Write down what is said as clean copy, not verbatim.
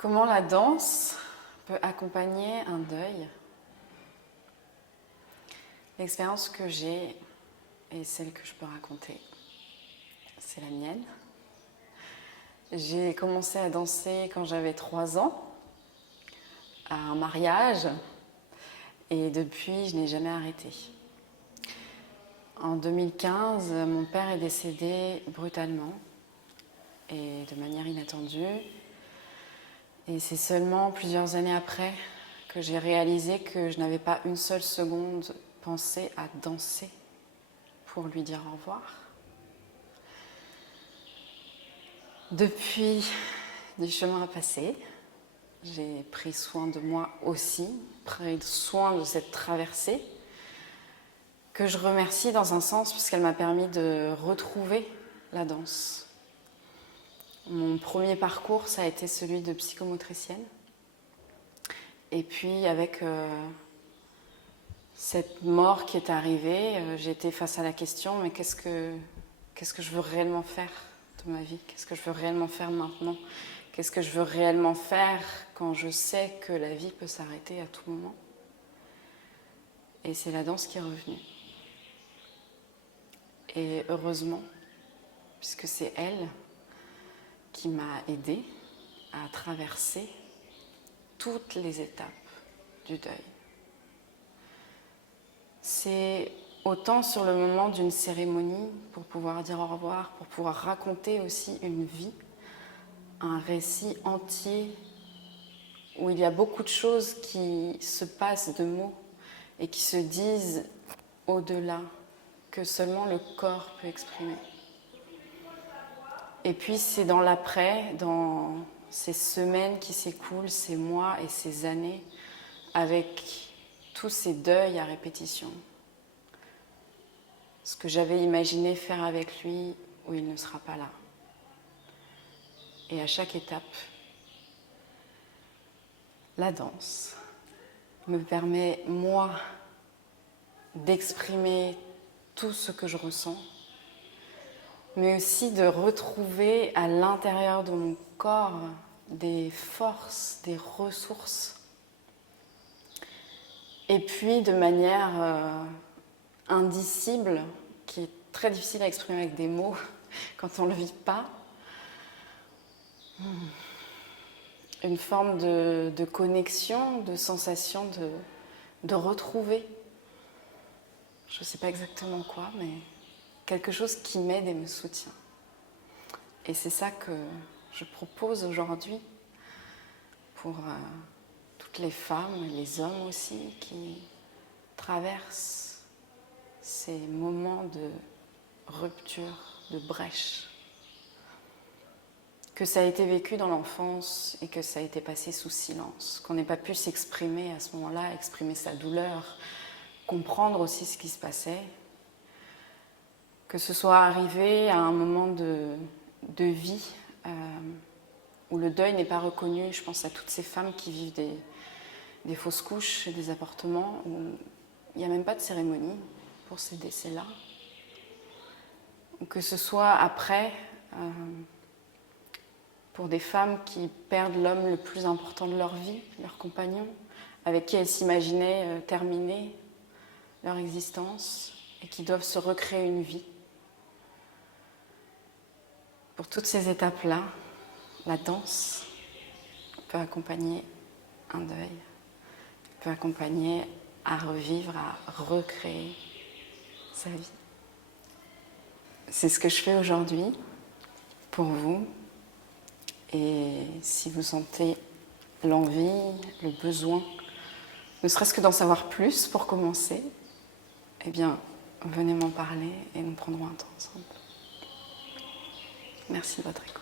Comment la danse peut accompagner un deuil? L'expérience que j'ai et celle que je peux raconter, c'est la mienne. J'ai commencé à danser quand j'avais 3 ans, à un mariage, et depuis, je n'ai jamais arrêté. En 2015, mon père est décédé brutalement et de manière inattendue. Et c'est seulement plusieurs années après que j'ai réalisé que je n'avais pas une seule seconde pensé à danser pour lui dire au revoir. Depuis, du chemin à passer, j'ai pris soin de moi aussi, pris soin de cette traversée, que je remercie dans un sens puisqu'elle m'a permis de retrouver la danse. Mon premier parcours, ça a été celui de psychomotricienne. Et puis avec cette mort qui est arrivée, j'ai été face à la question, mais qu'est-ce que je veux réellement faire de ma vie? Qu'est-ce que je veux réellement faire maintenant? Qu'est-ce que je veux réellement faire quand je sais que la vie peut s'arrêter à tout moment? Et c'est la danse qui est revenue. Et heureusement, puisque c'est elle qui m'a aidée à traverser toutes les étapes du deuil. C'est autant sur le moment d'une cérémonie pour pouvoir dire au revoir, pour pouvoir raconter aussi une vie, un récit entier où il y a beaucoup de choses qui se passent de mots et qui se disent au-delà que seulement le corps peut exprimer. Et puis c'est dans l'après, dans ces semaines qui s'écoulent, ces mois et ces années, avec tous ces deuils à répétition. Ce que j'avais imaginé faire avec lui, où il ne sera pas là. Et à chaque étape, la danse me permet, moi, d'exprimer tout ce que je ressens, mais aussi de retrouver à l'intérieur de mon corps des forces, des ressources. Et puis de manière indicible, qui est très difficile à exprimer avec des mots quand on ne le vit pas, une forme de connexion, de sensation de retrouver, je ne sais pas exactement quoi, mais quelque chose qui m'aide et me soutient. Et c'est ça que je propose aujourd'hui pour toutes les femmes, les hommes aussi, qui traversent ces moments de rupture, de brèche. Que ça a été vécu dans l'enfance et que ça a été passé sous silence, qu'on n'ait pas pu s'exprimer à ce moment-là, exprimer sa douleur, comprendre aussi ce qui se passait, que ce soit arrivé à un moment de vie où le deuil n'est pas reconnu. Je pense à toutes ces femmes qui vivent des fausses couches, des appartements où il n'y a même pas de cérémonie pour ces décès-là. Ou que ce soit après, pour des femmes qui perdent l'homme le plus important de leur vie, leur compagnon, avec qui elles s'imaginaient terminer leur existence et qui doivent se recréer une vie. Pour toutes ces étapes-là, la danse peut accompagner un deuil, peut accompagner à revivre, à recréer sa vie. C'est ce que je fais aujourd'hui pour vous. Et si vous sentez l'envie, le besoin, ne serait-ce que d'en savoir plus pour commencer, eh bien, venez m'en parler et nous prendrons un temps ensemble. Merci de votre écoute.